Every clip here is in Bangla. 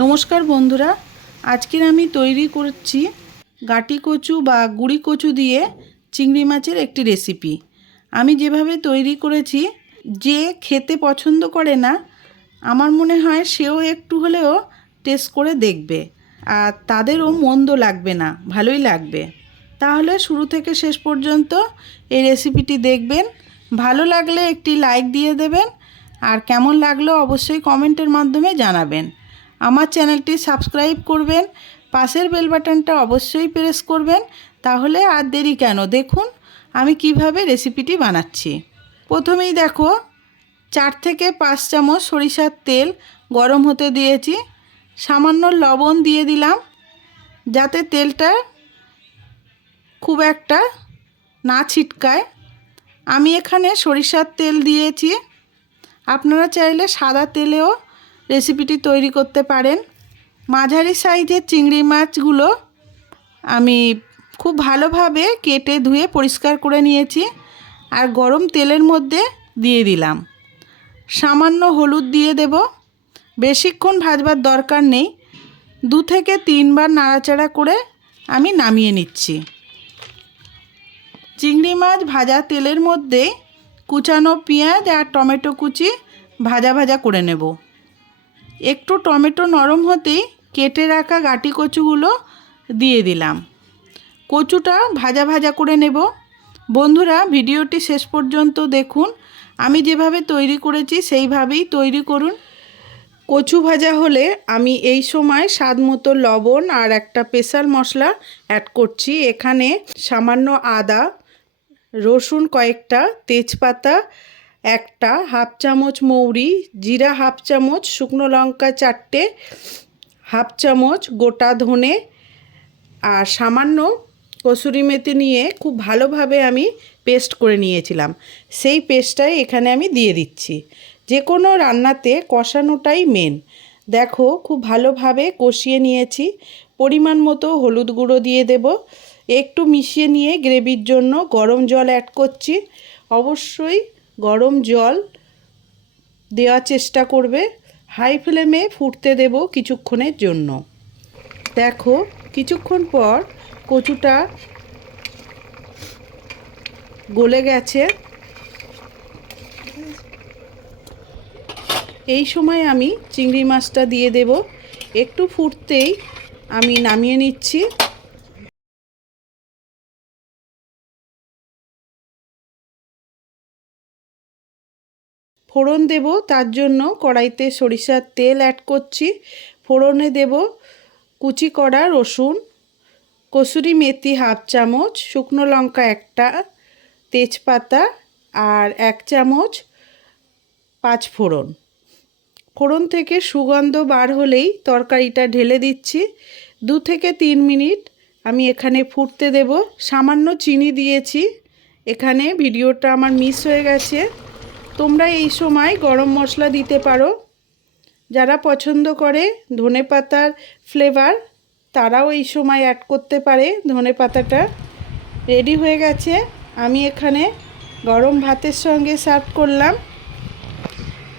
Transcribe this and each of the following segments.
নমস্কার বন্ধুরা, আজকের আমি তৈরি করছি গাটি কচু বা গুড়ি কচু দিয়ে চিংড়ি মাছের একটি রেসিপি আমি যেভাবে তৈরি করেছি, যে খেতে পছন্দ করে না, আমার মনে হয় সেও একটু হলেও টেস্ট করে দেখবে, আর তাদেরও মন্দ লাগবে না, ভালোই লাগবে। তাহলে শুরু থেকে শেষ পর্যন্ত এই রেসিপিটি দেখবেন, ভালো লাগলে একটি লাইক দিয়ে দেবেন, আর কেমন লাগল অবশ্যই কমেন্টের মাধ্যমে জানাবেন। আমার চ্যানেলটি সাবস্ক্রাইব করবেন, পাশের বেল বাটনটা অবশ্যই প্রেস করবেন, তাহলে আর দেরি কেন? দেখুন, আমি কীভাবে রেসিপিটি বানাচ্ছি। প্রথমেই দেখো, চার থেকে পাঁচ চামচ সরিষার তেল গরম হতে দিয়েছি। সামান্য লবণ দিয়ে দিলাম, যাতে তেলটা খুব একটা না ছিটকায়। আমি এখানে সরিষার তেল দিয়েছি। আপনারা চাইলে সাদা তেলেও রেসিপিটি তৈরি করতে পারেন। মাঝারি সাইজের চিংড়ি মাছগুলো আমি খুব ভালোভাবে কেটে ধুয়ে পরিষ্কার করে নিয়েছি আর গরম তেলের মধ্যে দিয়ে দিলাম। সামান্য হলুদ দিয়ে দেব। বেশিক্ষণ ভাজবার দরকার নেই। দু থেকে তিনবার নাড়াচাড়া করে আমি নামিয়ে নিচ্ছি। চিংড়ি মাছ ভাজা তেলের মধ্যে কুচানো পেঁয়াজ আর টমেটো কুচি ভাজা ভাজা করে নেব। একটু টমেটো নরম হতেই কেটে রাখা গাটি কচুগুলো দিয়ে দিলাম। কচুটা ভাজা ভাজা করে নেব। বন্ধুরা, ভিডিওটি শেষ পর্যন্ত দেখুন। আমি যেভাবে তৈরি করেছি, সেইভাবেই তৈরি করুন। কচু ভাজা হলে আমি এই সময় স্বাদ মতো লবণ আর একটা স্পেশাল মশলা অ্যাড করছি। এখানে সামান্য আদা, রসুন কয়েকটা, তেজপাতা একটা হাফ চামচ মৌরি, জিরা হাফ চামচ শুকনো লঙ্কা চারটে, হাফ চামচ গোটা ধনে, আর সামান্য কসুরি মেথি নিয়ে খুব ভালোভাবে আমি পেস্ট করে নিয়েছিলাম। সেই পেস্টটাই এখানে আমি দিয়ে দিচ্ছি। যে কোনো রান্নাতে কষানোটাই মেন দেখো, খুব ভালোভাবে কষিয়ে নিয়েছি। পরিমাণ মতো হলুদ গুঁড়ো দিয়ে দেব। একটু মিশিয়ে নিয়ে গ্রেভির জন্য গরম জল অ্যাড করছি। অবশ্যই গরম জল দেওয়ার চেষ্টা করবে। হাই ফ্লেমে ফুটতে দেব কিছুক্ষণের জন্য। দেখো, কিছুক্ষণ পর কচুটা গলে গেছে। এই সময় আমি চিংড়ি মাছটা দিয়ে দেব। একটু ফুটতেই আমি নামিয়ে নিচ্ছি। ফোড়ন দেব, তার জন্য কড়াইতে সরিষার তেল অ্যাড করছি। ফোড়নে দেব কুচি করা রসুন, কসুরি মেথি হাফ চামচ, শুকনো লঙ্কা একটা, তেজপাতা আর এক চামচ পাঁচ ফোড়ন। ফোড়ন থেকে সুগন্ধ বার হলেই তরকারিটা ঢেলে দিচ্ছি। দু থেকে তিন মিনিট আমি এখানে ফুটতে দেব। সামান্য চিনি দিয়েছি। এখানে ভিডিওটা আমার মিস হয়ে গেছে। তোমরা এই সময় গরম মশলা দিতে পারো। যারা পছন্দ করে ধনে পাতার ফ্লেভার তারাও এই সময় অ্যাড করতে পারে ধনে পাতাটা। রেডি হয়ে গেছে। আমি এখানে গরম ভাতের সঙ্গে সার্ভ করলাম।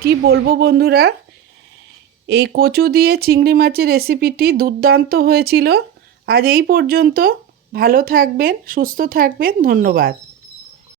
কি বলব বন্ধুরা, এই কচু দিয়ে চিংড়ি মাছের রেসিপিটি দুর্দান্ত হয়েছিল। আজ এই পর্যন্ত ভালো থাকবেন, সুস্থ থাকবেন, ধন্যবাদ।